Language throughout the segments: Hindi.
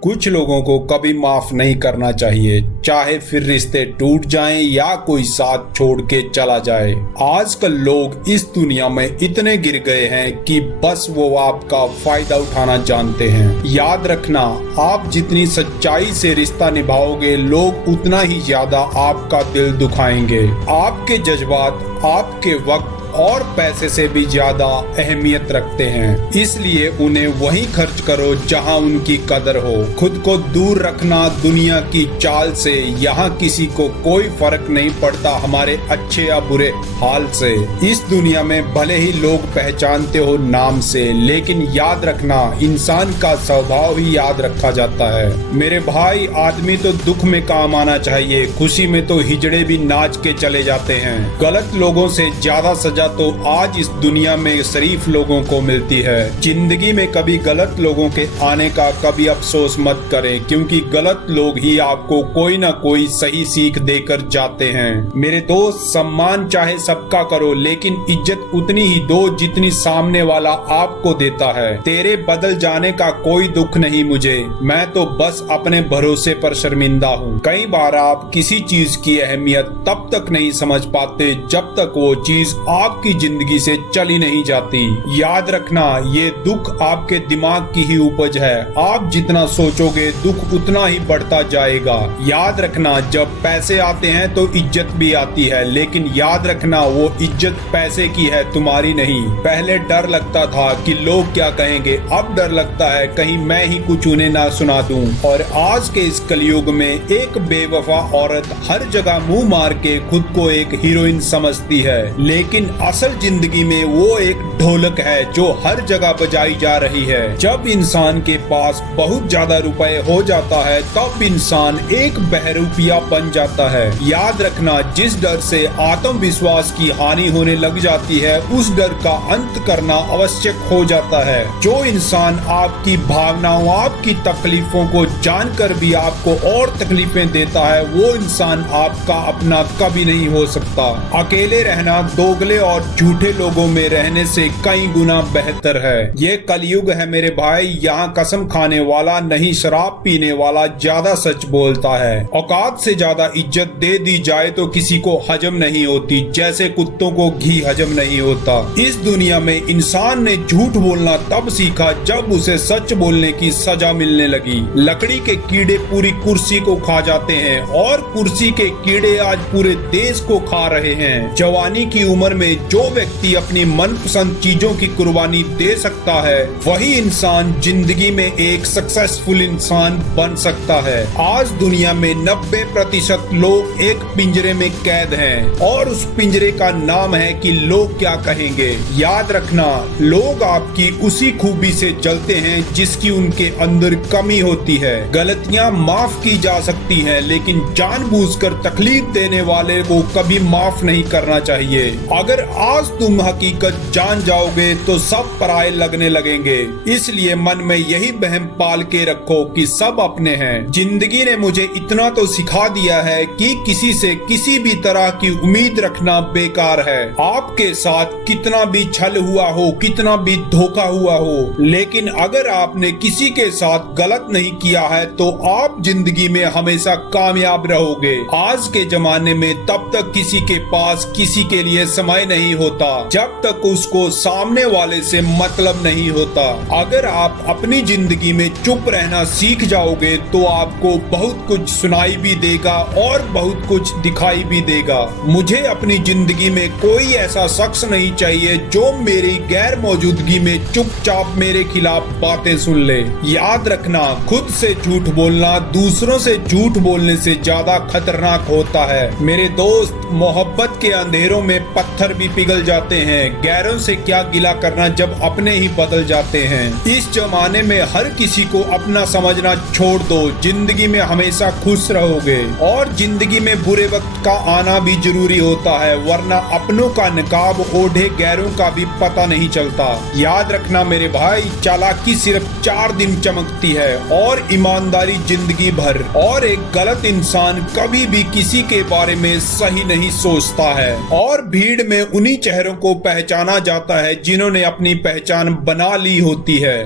कुछ लोगों को कभी माफ नहीं करना चाहिए, चाहे फिर रिश्ते टूट जाएं या कोई साथ छोड़ के चला जाए। आजकल लोग इस दुनिया में इतने गिर गए हैं कि बस वो आपका फायदा उठाना जानते हैं। याद रखना, आप जितनी सच्चाई से रिश्ता निभाओगे, लोग उतना ही ज्यादा आपका दिल दुखाएंगे। आपके जज्बात आपके वक्त और पैसे से भी ज्यादा अहमियत रखते हैं, इसलिए उन्हें वहीं खर्च करो जहां उनकी कदर हो। खुद को दूर रखना दुनिया की चाल से। यहाँ किसी को कोई फर्क नहीं पड़ता हमारे अच्छे या बुरे हाल से। इस दुनिया में भले ही लोग पहचानते हो नाम से, लेकिन याद रखना, इंसान का स्वभाव ही याद रखा जाता है। मेरे भाई, आदमी तो दुख में काम आना चाहिए, खुशी में तो हिजड़े भी नाच के चले जाते हैं। गलत लोगों से ज्यादा सजा तो आज इस दुनिया में शरीफ लोगों को मिलती है। जिंदगी में कभी गलत लोगों के आने का कभी अफसोस मत करें, क्योंकि गलत लोग ही आपको कोई ना कोई सही सीख देकर जाते हैं। मेरे दोस्त, सम्मान चाहे सबका करो, लेकिन इज्जत उतनी ही दो जितनी सामने वाला आपको देता है। तेरे बदल जाने का कोई दुख नहीं मुझे, मैं तो बस अपने भरोसे पर शर्मिंदा हूँ। कई बार आप किसी चीज की अहमियत तब तक नहीं समझ पाते जब तक वो चीज आपकी जिंदगी से चली नहीं जाती। याद रखना, ये दुख आपके दिमाग की ही उपज है। आप जितना सोचोगे दुख उतना ही बढ़ता जाएगा। याद रखना, जब पैसे आते हैं तो इज्जत भी आती है, लेकिन याद रखना वो इज्जत पैसे की है, तुम्हारी नहीं। पहले डर लगता था कि लोग क्या कहेंगे, अब डर लगता है कहीं मैं ही कुछ उन्हें ना सुना दूं। और आज के इस कलयुग में एक बेवफा औरत हर जगह मुंह मार के खुद को एक हीरोइन समझती है, लेकिन असल जिंदगी में वो एक ढोलक है जो हर जगह बजाई जा रही है। जब इंसान के पास बहुत ज्यादा रुपए हो जाता है, तब इंसान एक बहरूपिया बन जाता है। याद रखना, जिस डर से आत्मविश्वास की हानि होने लग जाती है, उस डर का अंत करना आवश्यक हो जाता है। जो इंसान आपकी भावनाओं, आपकी तकलीफों को जानकर भी आपको और तकलीफें देता है, वो इंसान आपका अपना कभी नहीं हो सकता। अकेले रहना दोगले और झूठे लोगों में रहने से कई गुना बेहतर है। ये कलयुग है मेरे भाई, यहाँ कसम खाने वाला नहीं, शराब पीने वाला ज्यादा सच बोलता है। औकात से ज्यादा इज्जत दे दी जाए तो किसी को हजम नहीं होती, जैसे कुत्तों को घी हजम नहीं होता। इस दुनिया में इंसान ने झूठ बोलना तब सीखा जब उसे सच बोलने की सजा मिलने लगी। लकड़ी के कीड़े पूरी कुर्सी को खा जाते हैं, और कुर्सी के कीड़े आज पूरे देश को खा रहे हैं। जवानी की उम्र में जो व्यक्ति अपनी मनपसंद चीजों की कुर्बानी दे सकता है, वही इंसान जिंदगी में एक सक्सेसफुल इंसान बन सकता है। आज दुनिया में 90% लोग एक पिंजरे में कैद हैं, और उस पिंजरे का नाम है कि लोग क्या कहेंगे। याद रखना, लोग आपकी उसी खूबी से जलते हैं जिसकी उनके अंदर कमी होती है। गलतियां माफ की जा सकती हैं, लेकिन जानबूझकर तकलीफ देने वाले को कभी माफ नहीं करना चाहिए। अगर आज तुम हकीकत जान जाओगे तो सब पराये लगने लगेंगे। इसलिए मन में यही बहम पाल के रखो कि सब अपने हैं। जिंदगी ने मुझे इतना तो सिखा दिया है कि किसी से किसी भी तरह की उम्मीद रखना बेकार है। आपके साथ कितना भी छल हुआ हो, कितना भी धोखा हुआ हो, लेकिन अगर आपने किसी के साथ गलत नहीं किया है तो आप जिंदगी में हमेशा कामयाब रहोगे। आज के जमाने में तब तक किसी के पास किसी के लिए समय नहीं होता जब तक उसको सामने वाले से मतलब नहीं होता। अगर आप अपनी जिंदगी में चुप रहना सीख जाओगे तो आपको बहुत कुछ सुनाई भी देगा और बहुत कुछ दिखाई भी देगा। मुझे अपनी जिंदगी में कोई ऐसा शख्स नहीं चाहिए जो मेरी गैर मौजूदगी में चुपचाप मेरे खिलाफ बातें सुन ले। याद रखना, खुद से झूठ बोलना दूसरों से झूठ बोलने से ज्यादा खतरनाक होता है। मेरे दोस्त, मोहब्बत के अंधेरों में पत्थर भी पिघल जाते हैं। गैरों से क्या गिला करना जब अपने ही बदल जाते हैं। इस जमाने में हर किसी को अपना समझना छोड़ दो। जिंदगी में हमेशा खुश रहोगे, और जिंदगी में बुरे वक्त का आना भी जरूरी होता है, वरना अपनों का नकाब ओढ़े गैरों का भी पता नहीं चलता। याद रखना मेरे भाई, चालाकी सिर्फ 4 दिन चमकती है और ईमानदारी जिंदगी भर। और एक गलत इंसान कभी भी किसी के बारे में सही नहीं सोचता है, और भीड़ में उन्हीं चेहरों को पहचाना जाता है जिन्होंने अपनी पहचान बना ली होती है।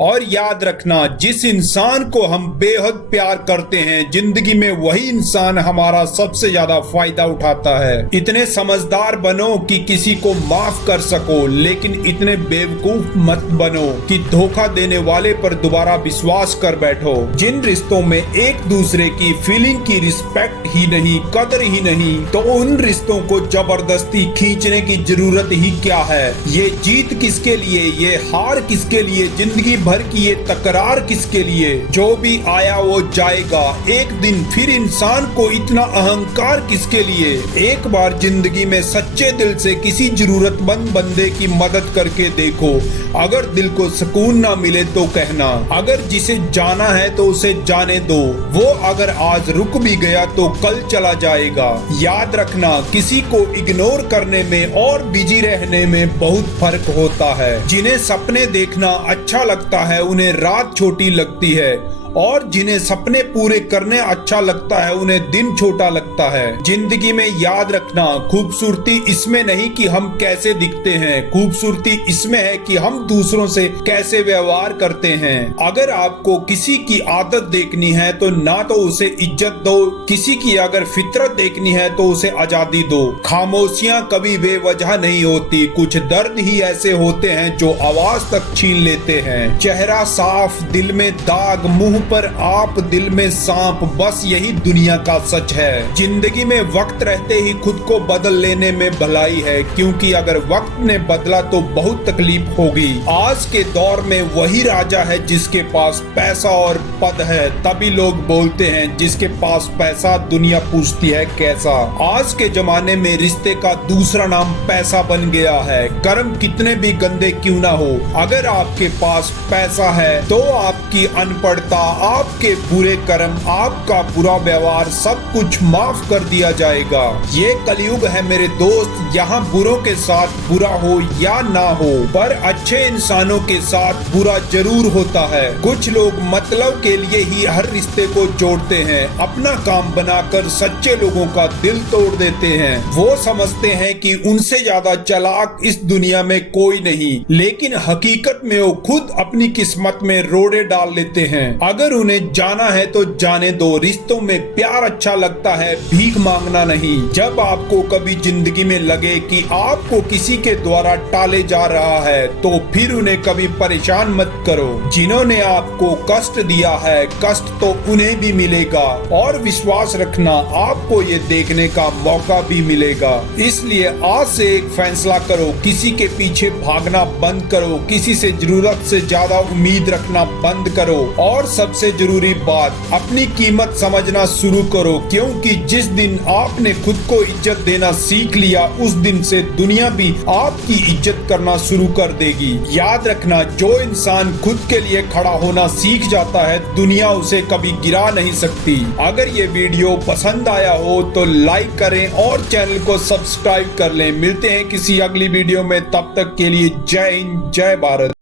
और याद रखना, जिस इंसान को हम बेहद प्यार करते हैं जिंदगी में, वही इंसान हमारा सबसे ज्यादा फायदा उठाता है। इतने समझदार बनो कि किसी को माफ कर सको, लेकिन इतने बेवकूफ मत बनो कि धोखा देने वाले पर दोबारा विश्वास कर बैठो। जिन रिश्तों में एक दूसरे की फीलिंग की रिस्पेक्ट ही नहीं, कदर ही नहीं, तो उन रिश्तों को जबरदस्ती खींचने की जरूरत ही क्या है। ये जीत किसके लिए, ये हार किसके लिए, जिंदगी भर की ये तकरार किसके लिए। जो भी आया वो जाएगा एक दिन, फिर इंसान को इतना अहंकार किसके लिए। एक बार जिंदगी में सच्चे दिल से किसी जरूरतमंद बंदे की मदद करके देखो। अगर दिल को सुकून ना मिले तो कहना, अगर जिसे जाना है तो उसे जाने दो। वो अगर आज रुक भी गया तो कल चला जाएगा। याद रखना, किसी को इग्नोर करने में और बिजी रहने में बहुत फर्क होता है। जिन्हें सपने देखना अच्छा लगता है उन्हें रात छोटी लगती है, और जिन्हें सपने पूरे करने अच्छा लगता है उन्हें दिन छोटा लगता है। जिंदगी में याद रखना, खूबसूरती इसमें नहीं कि हम कैसे दिखते हैं, खूबसूरती इसमें है कि हम दूसरों से कैसे व्यवहार करते हैं। अगर आपको किसी की आदत देखनी है तो ना तो उसे इज्जत दो, किसी की अगर फितरत देखनी है तो उसे आजादी दो। खामोशियां कभी बेवजह नहीं होती, कुछ दर्द ही ऐसे होते हैं जो आवाज तक छीन लेते हैं। चेहरा साफ, दिल में दाग, मुंह पर आप, दिल में सांप, बस यही दुनिया का सच है। जिंदगी में वक्त रहते ही खुद को बदल लेने में भलाई है, क्योंकि अगर वक्त ने बदला तो बहुत तकलीफ होगी। आज के दौर में वही राजा है जिसके पास पैसा और पद है, तभी लोग बोलते हैं जिसके पास पैसा दुनिया पूछती है कैसा। आज के जमाने में रिश्ते का दूसरा नाम पैसा बन गया है, कर्म कितने भी गंदे क्यों ना हो। अगर आपके पास पैसा है तो आपकी अनपढ़ता, आपके बुरे कर्म, आपका बुरा व्यवहार, सब कुछ माफ कर दिया जाएगा। ये कलयुग है मेरे दोस्त, यहाँ बुरों के साथ बुरा हो या ना हो, पर अच्छे इंसानों के साथ बुरा जरूर होता है। कुछ लोग मतलब के लिए ही हर रिश्ते को जोड़ते हैं, अपना काम बनाकर सच्चे लोगों का दिल तोड़ देते हैं। वो समझते हैं कि उनसे ज्यादा चालाक इस दुनिया में कोई नहीं, लेकिन हकीकत में वो खुद अपनी किस्मत में रोड़े डाल लेते हैं। अगर उन्हें जाना है तो जाने दो। रिश्तों में प्यार अच्छा लगता है, भीख मांगना नहीं। जब आपको कभी जिंदगी में लगे कि आपको किसी के द्वारा टाले जा रहा है तो फिर उन्हें कभी परेशान मत करो। जिन्होंने आपको कष्ट दिया है, कष्ट तो उन्हें भी मिलेगा, और विश्वास रखना आपको ये देखने का मौका भी मिलेगा। इसलिए आज से एक फैसला करो, किसी के पीछे भागना बंद करो, किसी से जरूरत से ज्यादा उम्मीद रखना बंद करो, और सबसे जरूरी बात, अपनी कीमत समझना शुरू करो, क्योंकि जिस दिन आपने खुद को इज्जत देना सीख लिया उस दिन से दुनिया भी आपकी इज्जत करना शुरू कर देगी। याद रखना, जो इंसान खुद के लिए खड़ा होना सीख जाता है दुनिया उसे कभी गिरा नहीं सकती। अगर ये वीडियो पसंद आया हो तो लाइक करें और चैनल को सब्सक्राइब कर लें। मिलते हैं किसी अगली वीडियो में, तब तक के लिए जय हिंद, जय भारत।